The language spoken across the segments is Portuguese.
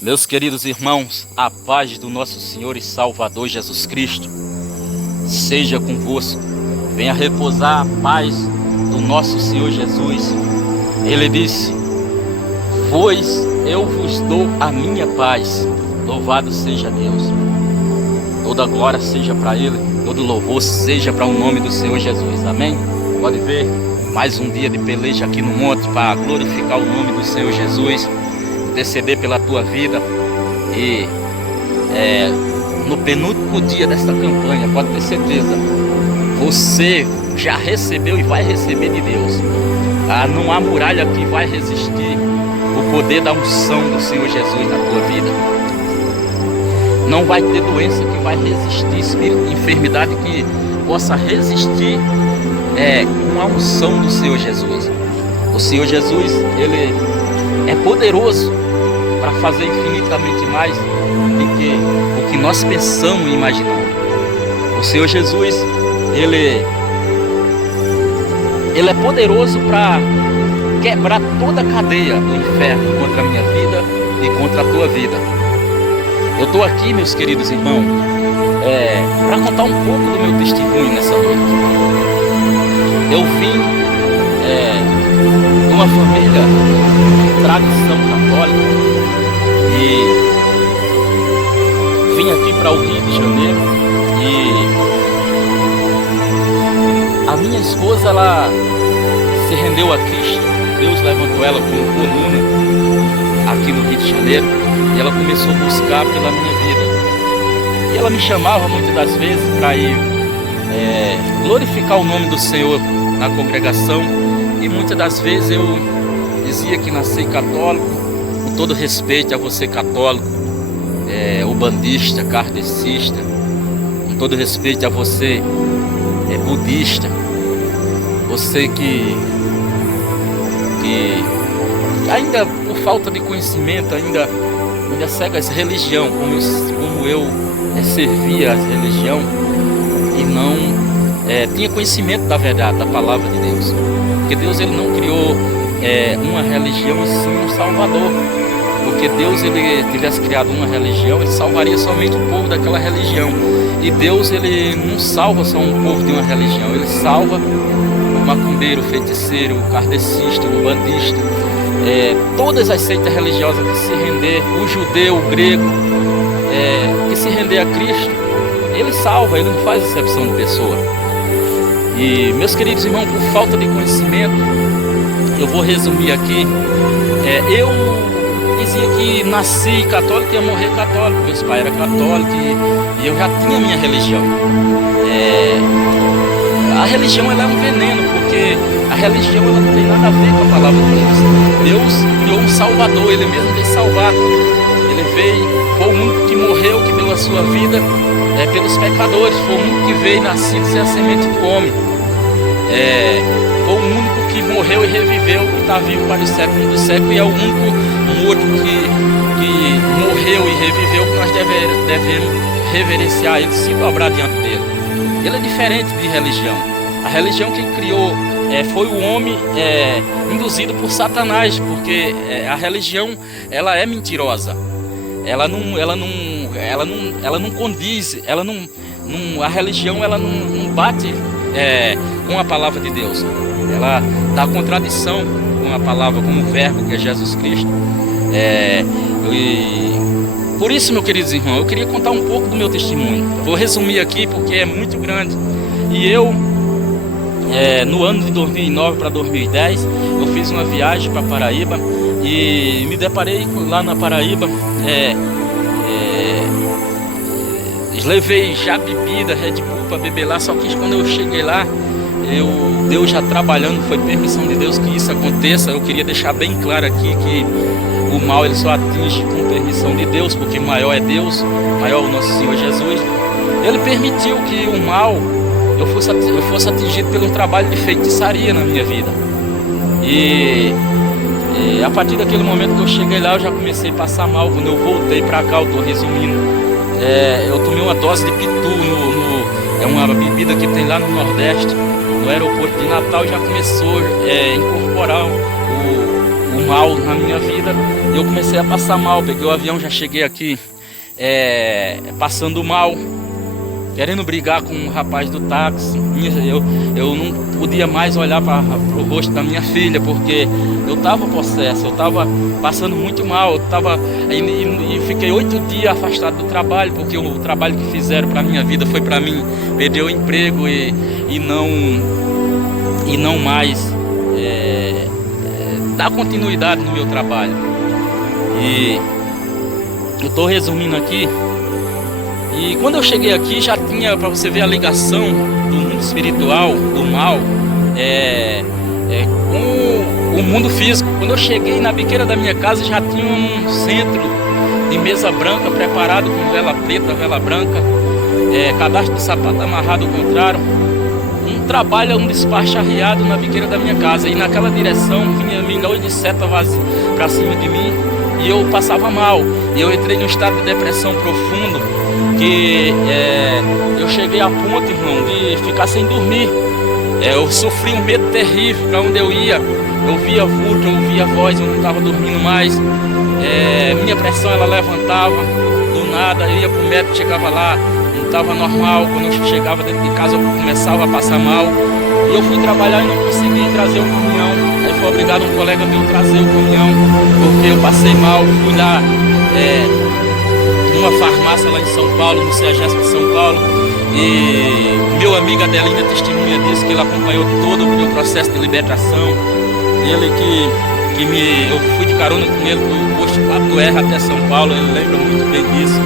Meus queridos irmãos, a paz do nosso Senhor e Salvador Jesus Cristo seja convosco. Venha repousar a paz do nosso Senhor Jesus. Ele disse: pois eu vos dou a minha paz. Louvado seja Deus. Toda glória seja para Ele, todo louvor seja para o nome do Senhor Jesus. Amém? Pode ver, mais um dia de peleja aqui no monte para glorificar o nome do Senhor Jesus, interceder pela tua vida. E no penúltimo dia desta campanha, pode ter certeza, você já recebeu e vai receber de Deus. Não há muralha que vai resistir o poder da unção do Senhor Jesus na tua vida. Não vai ter doença que vai resistir, espírito de enfermidade que possa resistir com a unção do Senhor Jesus. O Senhor Jesus, Ele é poderoso para fazer infinitamente mais do que o que nós pensamos e imaginamos. O Senhor Jesus, Ele é poderoso para quebrar toda a cadeia do inferno contra a minha vida e contra a tua vida. Eu estou aqui, meus queridos irmãos, para contar um pouco do meu testemunho nessa noite. Eu vim de uma família de tradição católica e vim aqui para o Rio de Janeiro. E a minha esposa, ela se rendeu a Cristo. Deus levantou ela como coluna aqui no Rio de Janeiro e ela começou a buscar pela minha vida. E ela me chamava muitas das vezes para ir glorificar o nome do Senhor na congregação, e muitas das vezes eu dizia que nasci católico. Com todo respeito a você católico, ubandista, kardecista, com todo respeito a você budista, você que ainda por falta de conhecimento ainda segue essa religião, como eu servia a religião e não tinha conhecimento da verdade, da palavra de Deus. Porque Deus, Ele não criou uma religião e sim um Salvador. Porque Deus, Ele tivesse criado uma religião, Ele salvaria somente o povo daquela religião. E Deus, Ele não salva só um povo de uma religião, Ele salva o macumbeiro, o feiticeiro, o kardecista, o umbandista, todas as seitas religiosas que se render, o judeu, o grego, que se render a Cristo, Ele salva, Ele não faz exceção de pessoa. E, meus queridos irmãos, por falta de conhecimento, eu vou resumir aqui. Eu dizia que nasci católico e ia morrer católico. Meus pais eram católicos e eu já tinha minha religião. A religião, ela é um veneno, porque a religião, ela não tem nada a ver com a palavra de Deus. Deus criou um Salvador, Ele mesmo veio salvar. Ele veio, foi o único que morreu, que deu a sua vida pelos pecadores. Foi o único que veio nascido sem a semente do homem. Foi o único que morreu e reviveu, que está vivo para o século do século, e é o único, um outro que morreu e reviveu, que nós devemos reverenciar Ele, se dobrar diante dele. Ele é diferente de religião. A religião que criou foi o homem induzido por Satanás, porque a religião, ela é mentirosa. Ela não condiz, a religião, ela não bate com a palavra de Deus. Ela dá contradição com a palavra, com o verbo que é Jesus Cristo. Por isso, meus queridos irmãos, eu queria contar um pouco do meu testemunho. Eu vou resumir aqui porque é muito grande. E eu, no ano de 2009 para 2010, eu fiz uma viagem para Paraíba e me deparei lá na Paraíba. Levei já bebida, Red Bull para beber lá, só que quando eu cheguei lá, Deus já trabalhando, foi permissão de Deus que isso aconteça. Eu queria deixar bem claro aqui que o mal, ele só atinge com permissão de Deus, porque maior é Deus, maior é o nosso Senhor Jesus. Ele permitiu que o mal, eu fosse atingido pelo trabalho de feitiçaria na minha vida. E a partir daquele momento que eu cheguei lá, eu já comecei a passar mal. Quando eu voltei para cá, eu estou resumindo, eu tomei uma dose de pitu, é uma bebida que tem lá no Nordeste, no aeroporto de Natal, já começou a incorporar o mal na minha vida. eu comecei a passar mal. Peguei o avião, já cheguei aqui passando mal, querendo brigar com o rapaz do táxi. Eu não podia mais olhar para o rosto da minha filha, porque eu estava possesso, eu estava passando muito mal. E fiquei 8 dias afastado do trabalho, porque o trabalho que fizeram para minha vida foi para mim perder o emprego e não mais dar continuidade no meu trabalho. E eu estou resumindo aqui. E quando eu cheguei aqui, já tinha, para você ver a ligação do mundo espiritual, do mal, com o mundo físico. Quando eu cheguei na biqueira da minha casa, já tinha um centro de mesa branca preparado com vela preta, vela branca, cadastro de sapato amarrado ao contrário. Um trabalho, um despacho arriado na biqueira da minha casa. E naquela direção vinha milhões de setas para cima de mim. E eu passava mal. E eu entrei num estado de depressão profundo, que eu cheguei a ponto, irmão, de ficar sem dormir. Eu sofri um medo terrível. Para onde eu ia, eu via vulto, eu via voz, eu não estava dormindo mais. Minha pressão, ela levantava do nada. Eu ia para o médico, chegava lá, não estava normal. Quando eu chegava dentro de casa, eu começava a passar mal. E eu fui trabalhar e não consegui trazer o caminhão. Aí foi obrigado um colega meu a trazer o caminhão, porque eu passei mal. Fui lá numa farmácia lá em São Paulo, no CEAGESP de São Paulo, e meu amigo Adelina testemunha disso, que ele acompanhou todo o meu processo de libertação. Ele eu fui de carona com ele do posto 4R até São Paulo, ele lembra muito bem disso.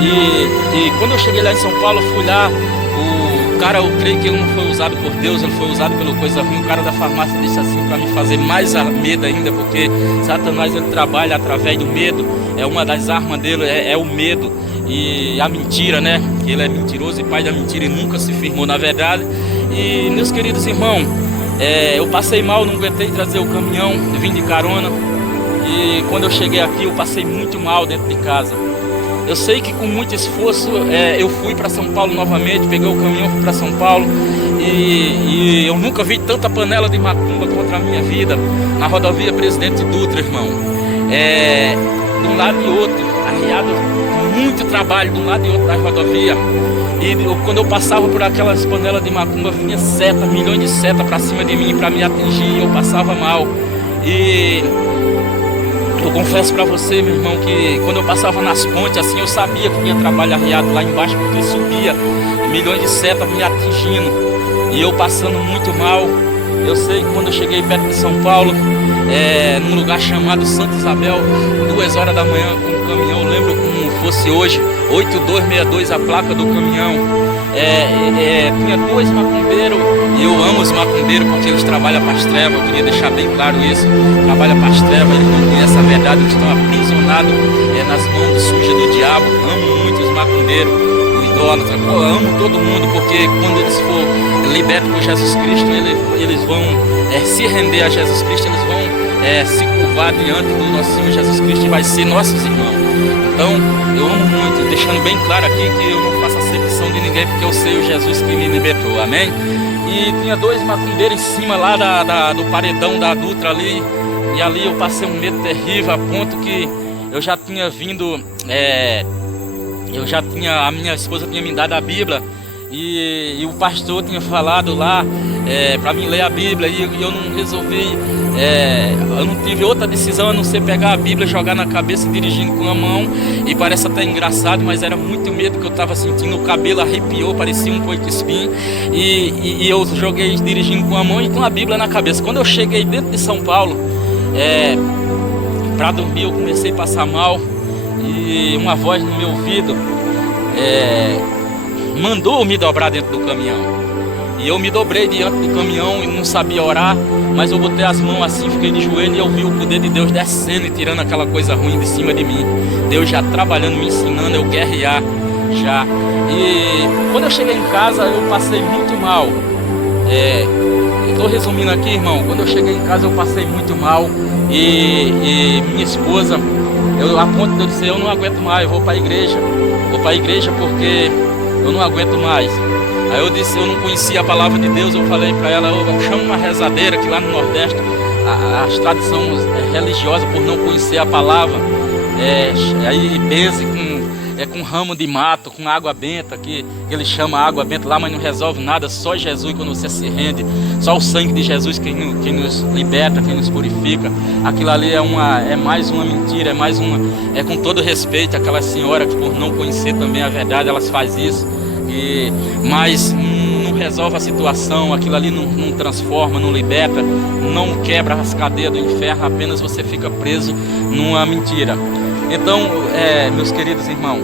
E quando eu cheguei lá em São Paulo, fui lá, o cara, eu creio que ele não foi usado por Deus, ele foi usado pela coisa ruim. O cara da farmácia disse assim para me fazer mais medo ainda, porque Satanás, ele trabalha através do medo. Uma das armas dele é o medo e a mentira, né? Que ele é mentiroso e pai da mentira e nunca se firmou na verdade. E meus queridos irmãos, eu passei mal, não aguentei trazer o caminhão, vim de carona. E quando eu cheguei aqui, eu passei muito mal dentro de casa. Eu sei que com muito esforço eu fui para São Paulo novamente, peguei o caminhão, fui para São Paulo. E eu nunca vi tanta panela de macumba contra a minha vida na rodovia Presidente Dutra, irmão. De um lado e outro, arriado, muito trabalho de um lado e outro da rodovia. E quando eu passava por aquelas panelas de macumba, vinha seta, milhões de setas para cima de mim, para me atingir, e eu passava mal. E eu confesso para você, meu irmão, que quando eu passava nas pontes, assim, eu sabia que tinha trabalho arriado lá embaixo, porque subia milhões de setas me atingindo, e eu passando muito mal. Eu sei que quando eu cheguei perto de São Paulo, num lugar chamado Santa Isabel, 2 horas da manhã, com o caminhão, eu lembro como fosse hoje, 8262 a placa do caminhão. Tinha 2 macumbeiros, e eu amo os macumbeiros porque eles trabalham para as trevas. Eu queria deixar bem claro isso. Trabalham para as trevas, eles não conhecem a verdade, eles estão aprisionados nas mãos sujas do diabo. Amo muito os macumbeiros, o idólatra, eu amo todo mundo, porque quando eles for libertos por Jesus Cristo, eles vão se render a Jesus Cristo, eles vão se curvar diante do nosso Senhor Jesus Cristo, e vai ser nossos irmãos. Então, eu amo muito, deixando bem claro aqui que eu não faço acepção de ninguém, porque eu sei o Jesus que me libertou, amém? E tinha 2 macumbeiros em cima lá do paredão da Dutra ali, e ali eu passei um medo terrível, a ponto que eu já tinha vindo, a minha esposa tinha me dado a Bíblia, e o pastor tinha falado lá para mim ler a Bíblia, e eu não resolvi, eu não tive outra decisão a não ser pegar a Bíblia, jogar na cabeça dirigindo com a mão. E parece até engraçado, mas era muito medo que eu estava sentindo, o cabelo arrepiou, parecia um porco-espinho, e eu joguei dirigindo com a mão e com a Bíblia na cabeça. Quando eu cheguei dentro de São Paulo, para dormir, eu comecei a passar mal, e uma voz no meu ouvido mandou me dobrar dentro do caminhão. E eu me dobrei diante do caminhão e não sabia orar, mas eu botei as mãos assim, fiquei de joelho, e eu vi o poder de Deus descendo e tirando aquela coisa ruim de cima de mim. Deus já trabalhando, me ensinando, eu guerrear já. E quando eu cheguei em casa, eu passei muito mal. Estou resumindo aqui, irmão. Quando eu cheguei em casa, eu passei muito mal. E minha esposa, a ponto de eu dizer, eu não aguento mais, eu vou para a igreja. Vou para a igreja porque eu não aguento mais. Aí eu disse, eu não conhecia a palavra de Deus, eu falei para ela, eu chamo uma rezadeira, que lá no Nordeste as tradições religiosas, por não conhecer a palavra, aí benze com ramo de mato, com água benta, que ele chama água benta lá, mas não resolve nada. Só Jesus, quando você se rende, só o sangue de Jesus quem nos liberta, quem nos purifica. Aquilo ali é mais uma mentira, é com todo respeito aquela senhora que, por não conhecer também a verdade, elas fazem isso, mas não resolve a situação. Aquilo ali não transforma, não liberta, não quebra as cadeias do inferno, apenas você fica preso numa mentira. Então, meus queridos irmãos,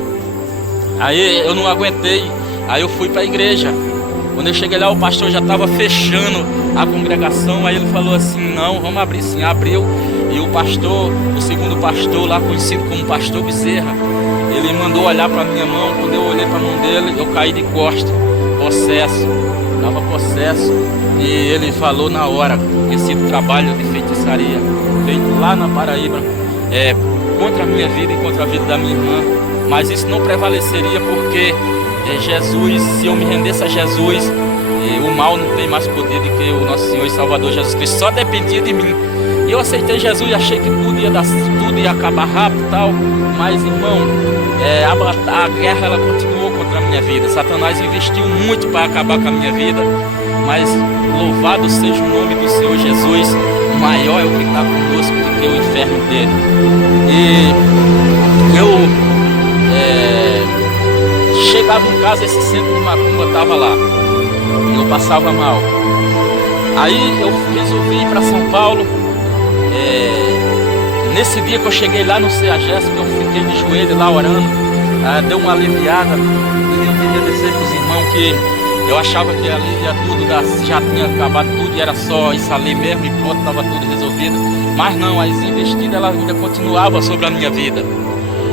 aí eu não aguentei, aí eu fui para a igreja. Quando eu cheguei lá, o pastor já estava fechando a congregação. Aí ele falou assim: não, vamos abrir sim. Abriu, e o segundo pastor lá, conhecido como pastor Bezerra, ele mandou olhar para a minha mão. Quando eu olhei para a mão dele, eu caí de costas, possesso, estava possesso. E ele falou na hora: esse trabalho de feitiçaria feito lá na Paraíba, contra a minha vida e contra a vida da minha irmã, mas isso não prevaleceria, porque Jesus, se eu me rendesse a Jesus, o mal não tem mais poder do que o nosso Senhor e Salvador Jesus Cristo, só dependia de mim. E eu aceitei Jesus e achei que tudo ia acabar rápido e tal, mas irmão, a guerra ela continuou contra a minha vida. Satanás investiu muito para acabar com a minha vida, mas louvado seja o nome do Senhor Jesus. Maior é o que está conosco do que o inferno dele. E eu chegava em casa, esse centro de macumba estava lá, e eu passava mal. Aí eu resolvi ir para São Paulo. Nesse dia que eu cheguei lá no CEAGESP, eu fiquei de joelho lá orando, deu uma aliviada. E eu queria dizer para os irmãos que eu achava que ali já tinha acabado tudo e era só isso ali mesmo e pronto, estava tudo resolvido. Mas não, as investidas ela ainda continuava sobre a minha vida.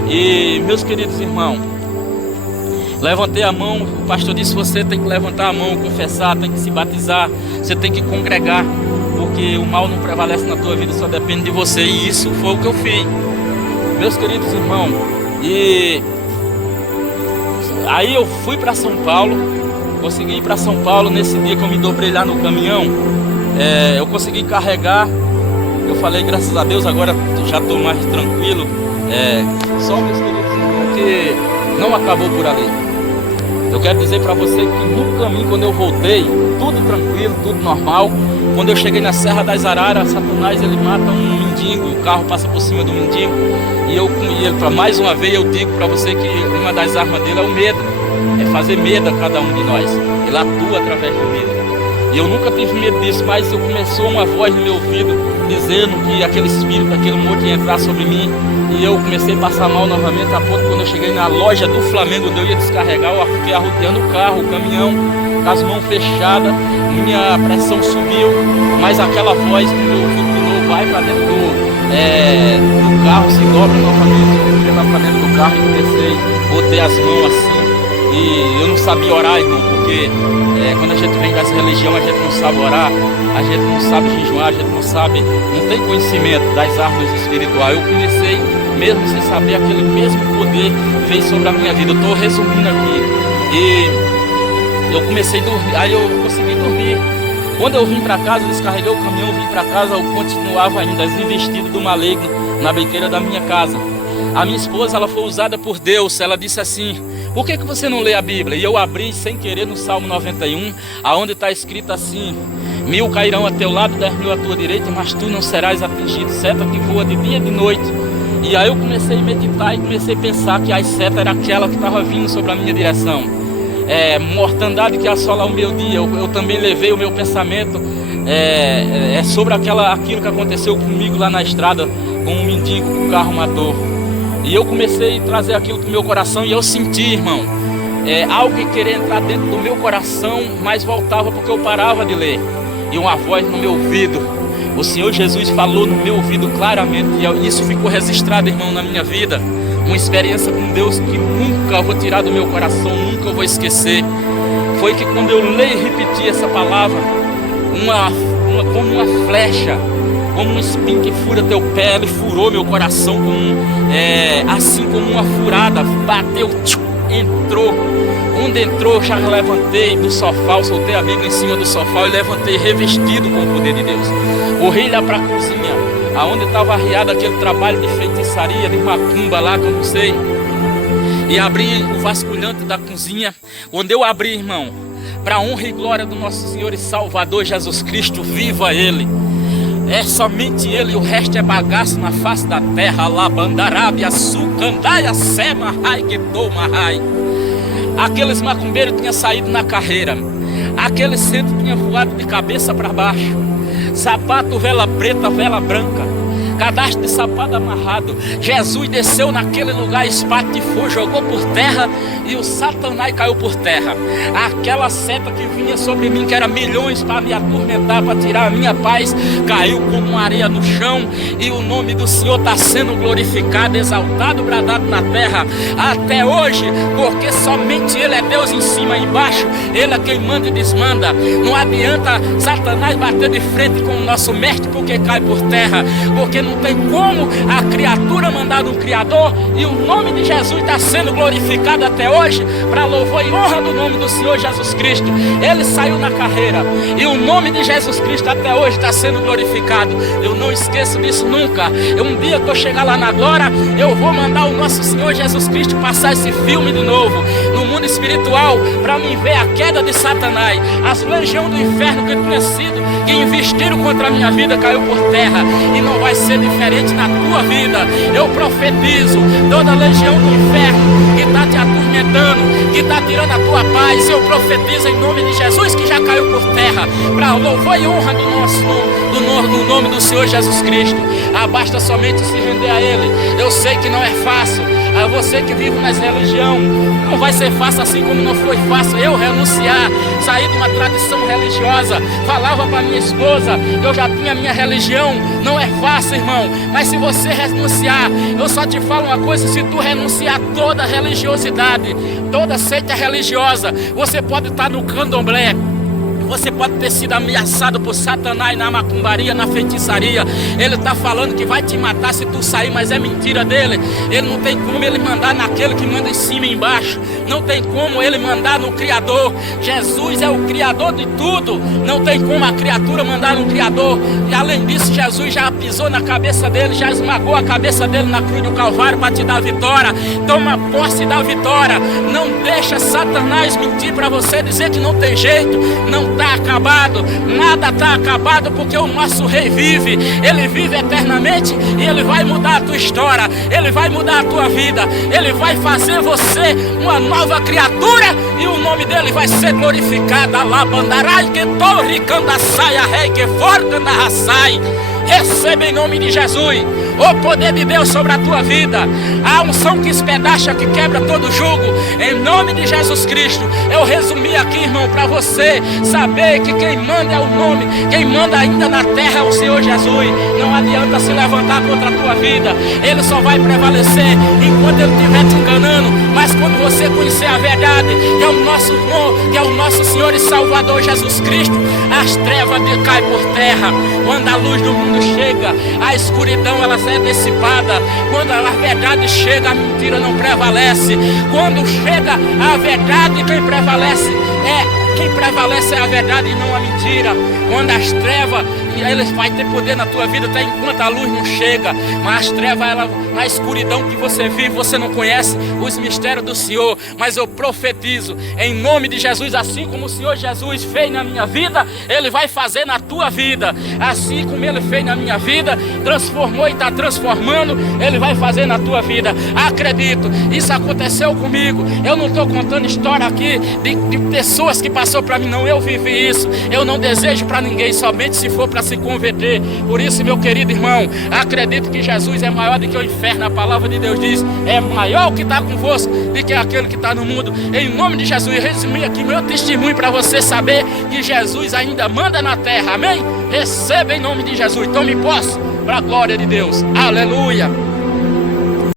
E meus queridos irmãos, levantei a mão, o pastor disse: você tem que levantar a mão, confessar, tem que se batizar, você tem que congregar, porque o mal não prevalece na tua vida, só depende de você. E isso foi o que eu fiz, meus queridos irmãos. E aí eu fui para São Paulo. Consegui ir para São Paulo. Nesse dia que eu me dobrei lá no caminhão, eu consegui carregar. Eu falei: graças a Deus, agora já estou mais tranquilo. Só, meus queridos irmãos, que não acabou por ali. Eu quero dizer para você que no caminho, quando eu voltei, tudo tranquilo, tudo normal. Quando eu cheguei na Serra das Araras, Satanás ele mata um mendigo, o carro passa por cima do mendigo. E ele, para mais uma vez, eu digo para você que uma das armas dele é o medo. É fazer medo a cada um de nós. Ele atua através do medo. E eu nunca tive medo disso, mas começou uma voz no meu ouvido dizendo que aquele espírito, aquele morto ia entrar sobre mim. E eu comecei a passar mal novamente, a ponto que quando eu cheguei na loja do Flamengo, onde eu ia descarregar, eu fiquei arrodeando o carro, o caminhão, com as mãos fechadas, minha pressão subiu, mas aquela voz que meu ouvido de novo vai para dentro do carro, se dobra novamente. Eu fui lá para dentro do carro e comecei, botei as mãos assim. E eu não sabia orar, irmão, porque quando a gente vem dessa religião, a gente não sabe orar, a gente não sabe jejuar, a gente não tem conhecimento das armas espirituais. Eu comecei, mesmo sem saber, aquele mesmo poder fez sobre a minha vida. Eu estou resumindo aqui. E eu comecei a dormir, aí eu consegui dormir. Quando eu vim para casa, descarreguei o caminhão, vim para casa, eu continuava ainda as investidas do maligno na biqueira da minha casa. A minha esposa, ela foi usada por Deus. Ela disse assim: por que você não lê a Bíblia? E eu abri sem querer no Salmo 91, aonde está escrito assim: 1000 cairão a teu lado, 10.000 à tua direita, mas tu não serás atingido. Seta que voa de dia e de noite. E aí eu comecei a meditar e comecei a pensar que as setas era aquela que estava vindo sobre a minha direção. Mortandade que assola o meu dia. Eu também levei o meu pensamento sobre aquilo que aconteceu comigo lá na estrada, com um mendigo que o carro matou. E eu comecei a trazer aquilo para o meu coração, e eu senti, irmão, algo que queria entrar dentro do meu coração, mas voltava porque eu parava de ler. E uma voz no meu ouvido, o Senhor Jesus falou no meu ouvido claramente, e isso ficou registrado, irmão, na minha vida. Uma experiência com Deus que nunca eu vou tirar do meu coração, nunca eu vou esquecer. Foi que quando eu leio e repeti essa palavra, como uma flecha, como um espinho que fura teu pé, ele furou meu coração assim como uma furada, bateu entrou. Quando entrou, já levantei do sofá, eu soltei a Bíblia em cima do sofá e levantei revestido com o poder de Deus. Corri lá para a cozinha, aonde estava arriado aquele trabalho de feitiçaria, de macumba lá, que eu não sei. E abri o vasculhante da cozinha. Quando eu abri, irmão, para a honra e glória do nosso Senhor e Salvador Jesus Cristo, viva Ele. É somente Ele, e o resto é bagaço na face da terra. Labandarábia, sucandaia, sema, rai, que toma, rai. Aqueles macumbeiros tinham saído na carreira. Aquele centro tinha voado de cabeça para baixo. Sapato, vela preta, vela branca. Cadastro de sapato amarrado. Jesus desceu naquele lugar, espatifou, jogou por terra e o Satanás caiu por terra. Aquela seta que vinha sobre mim, que era milhões para me atormentar, para tirar a minha paz, caiu como areia no chão. E o nome do Senhor está sendo glorificado, exaltado, bradado na terra até hoje, porque somente Ele é Deus em cima e embaixo. Ele é quem manda e desmanda. Não adianta Satanás bater de frente com o nosso mestre, porque cai por terra. Porque não tem como a criatura mandar um Criador, e o nome de Jesus está sendo glorificado até hoje, para louvor e honra do nome do Senhor Jesus Cristo. Ele saiu na carreira, e o nome de Jesus Cristo até hoje está sendo glorificado. Eu não esqueço disso nunca. Um dia que eu chegar lá na glória, eu vou mandar o nosso Senhor Jesus Cristo passar esse filme de novo, no mundo espiritual, para mim ver a queda de Satanás. As legiões do inferno que tinha sido, que investiram contra a minha vida, caiu por terra, e não vai ser diferente na tua vida. Eu profetizo, toda legião do inferno que está te atormentando, que está tirando a tua paz, eu profetizo em nome de Jesus que já caiu por terra, para louvor e honra do nome do Senhor Jesus Cristo. Basta somente se render a Ele. Eu sei que não é fácil. A você que vive nas religiões, não vai ser fácil, assim como não foi fácil eu renunciar, sair de uma tradição religiosa. Falava para minha esposa, eu já tinha minha religião. Não é fácil, irmão, mas se você renunciar, eu só te falo uma coisa: se tu renunciar toda religiosidade, toda seita religiosa, você pode estar no candomblé, você pode ter sido ameaçado por Satanás na macumbaria, na feitiçaria. Ele está falando que vai te matar se tu sair, mas é mentira dele. Ele não tem como ele mandar naquele que manda em cima e embaixo. Não tem como ele mandar no Criador. Jesus é o Criador de tudo. Não tem como a criatura mandar no Criador. E além disso, Jesus já pisou na cabeça dele, já esmagou a cabeça dele na cruz do Calvário para te dar a vitória. Toma posse da vitória. Não deixa Satanás mentir para você, dizer que não tem jeito. Não está acabado, nada está acabado, porque o nosso rei vive. Ele vive eternamente e ele vai mudar a tua história, ele vai mudar a tua vida, ele vai fazer você uma nova criatura e o nome dele vai ser glorificado. Alabandarai que torricanda saia rei que forca na raçai. Receba em nome de Jesus o poder de Deus sobre a tua vida, a unção que espedaça, que quebra todo jugo, em nome de Jesus Cristo. Eu resumi aqui, irmão, para você saber que quem manda é o nome, quem manda ainda na terra é o Senhor Jesus. Não adianta se levantar contra a tua vida, ele só vai prevalecer enquanto ele estiver te enganando. Mas quando você conhecer a verdade, que é o nosso Senhor e Salvador Jesus Cristo, as trevas caem por terra. Quando a luz do mundo chega, a escuridão ela é dissipada. Quando a verdade chega, a mentira não prevalece. Quando chega a verdade, quem prevalece é a verdade e não a mentira. Quando as trevas, ele vai ter poder na tua vida até enquanto a luz não chega. Mas as trevas, na escuridão que você vive, você não conhece os mistérios do Senhor. Mas eu profetizo em nome de Jesus, assim como o Senhor Jesus fez na minha vida, ele vai fazer na tua vida. Assim como ele fez na minha vida, transformou e está transformando, ele vai fazer na tua vida. Acredito, isso aconteceu comigo. Eu não estou contando história aqui de pessoas que passou para mim, não. Eu vivi isso. Eu não desejo para ninguém, somente se for para se converter. Por isso, meu querido irmão, acredito que Jesus é maior do que o inferno. A palavra de Deus diz: é maior o que está convosco do que aquele que está no mundo. Em nome de Jesus, resumi aqui meu testemunho para você saber que Jesus ainda manda na terra. Amém? Receba em nome de Jesus. Tome posse para a glória de Deus. Aleluia.